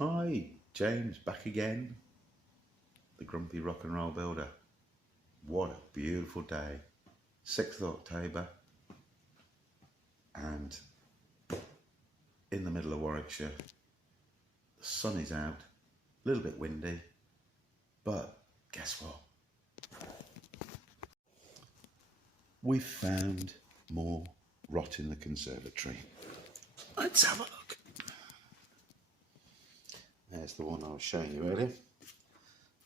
Hi, James back again, the grumpy rock and roll builder. What a beautiful day, 6th of October, and in the middle of Warwickshire. The sun is out, a little bit windy, but guess what? We've found more rot in the conservatory. Let's have a look. There's the one I was showing you earlier.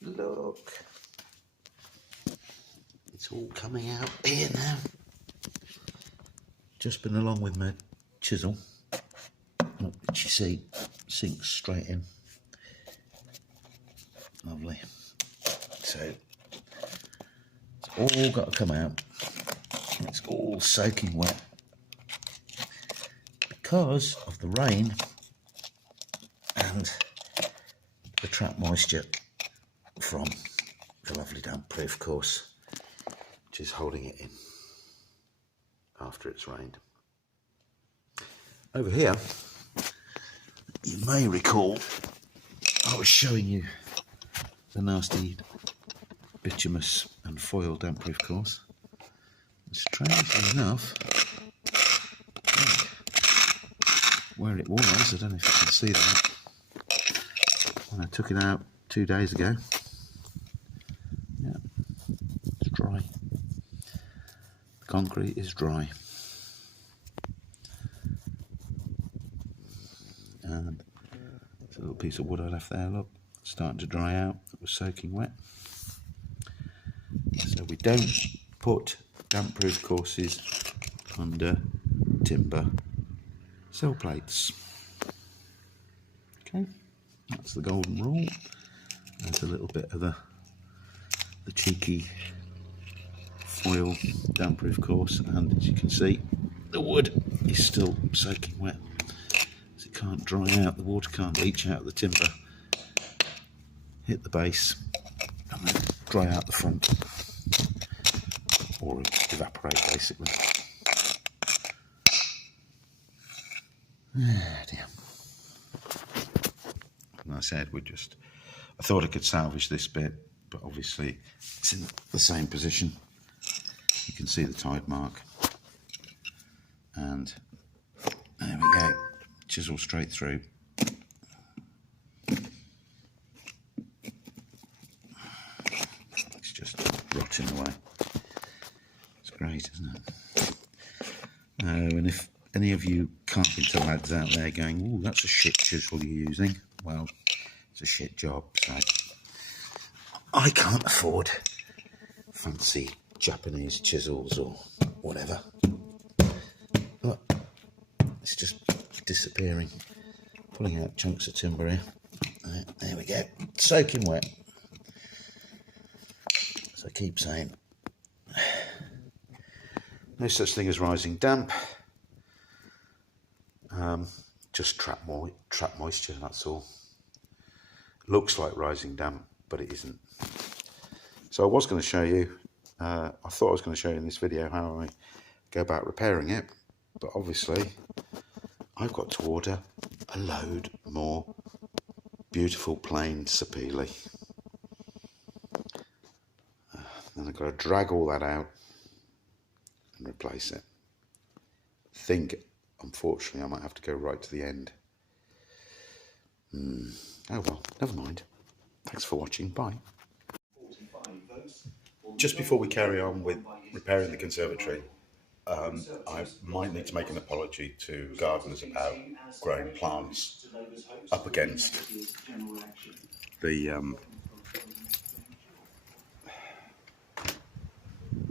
Look. It's all coming out here now. Just been along with my chisel. Look, you see, sinks straight in. Lovely. So, it's all got to come out. It's all soaking wet. Because of the rain and the trap moisture from the lovely damp proof course, which is holding it in after it's rained. Over here, you may recall I was showing you the nasty bituminous and foil damp proof course. And strangely enough, where it was, I don't know if you can see that, when I took it out 2 days ago. Yeah, it's dry. The concrete is dry. And it's a little piece of wood I left there, look, starting to dry out. It was soaking wet. So we don't put damp proof courses under timber sill plates. Okay, that's the golden rule. There's a little bit of the cheeky foil damp proof course, and as you can see, the wood is still soaking wet, so it can't dry out. The water can't leach out of the timber, hit the base, and then dry out the front, or evaporate basically. Ah, dear. And I said I thought I could salvage this bit, but obviously it's in the same position. You can see the tide mark, and there we go, chisel straight through. It's just rotting away. It's great, isn't it? And if any of you carpenter lads out there going, "Oh, that's a shit chisel you're using," well, it's a shit job. So I can't afford fancy Japanese chisels or whatever, but it's just disappearing, pulling out chunks of timber here. There we go, soaking wet. So I keep saying, no such thing as rising damp. Just trap moisture, that's all. Looks like rising damp, but it isn't. So I was going to show you, I thought I was going to show you in this video how I go about repairing it, but obviously I've got to order a load more beautiful plain sapele. Then I've got to drag all that out and replace it. Unfortunately, I might have to go right to the end. Oh well, never mind. Thanks for watching. Bye. Just before we carry on with repairing the conservatory, I might need to make an apology to gardeners about growing plants up against the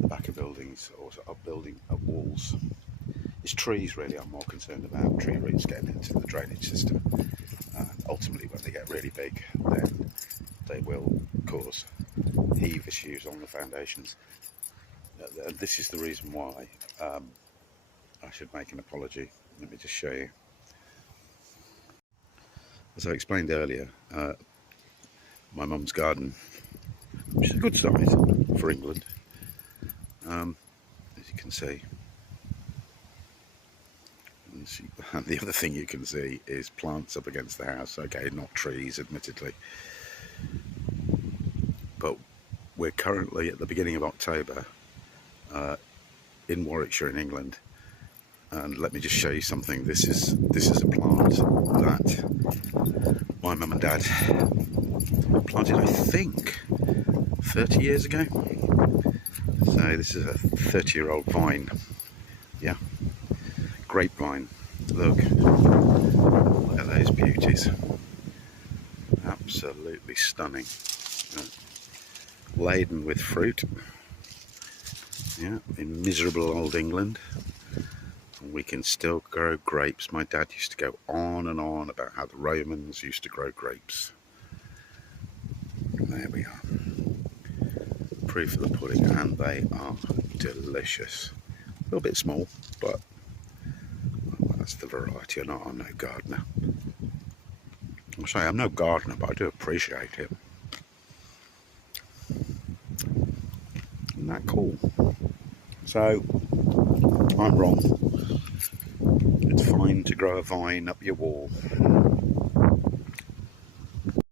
back of buildings, or up walls. It's trees really I'm more concerned about, tree roots getting into the drainage system. Ultimately, when they get really big, then they will cause heave issues on the foundations. This is the reason why I should make an apology. Let me just show you. As I explained earlier, my mum's garden, which is a good size for England, as you can see, vines. And the other thing you can see is plants up against the house. Okay, not trees, admittedly. But we're currently at the beginning of October in Warwickshire in England. And let me just show you something. This is a plant that my mum and dad planted, I think, 30 years ago. So this is a 30-year-old vine. Yeah, grapevine. Look at those beauties. Absolutely stunning. Laden with fruit. Yeah, in miserable old England. And we can still grow grapes. My dad used to go on and on about how the Romans used to grow grapes. There we are. Proof of the pudding, and they are delicious. A little bit small, but well, that's the variety. I'm no gardener. I'll say I'm no gardener, but I do appreciate it. Isn't that cool? So, I'm wrong. It's fine to grow a vine up your wall.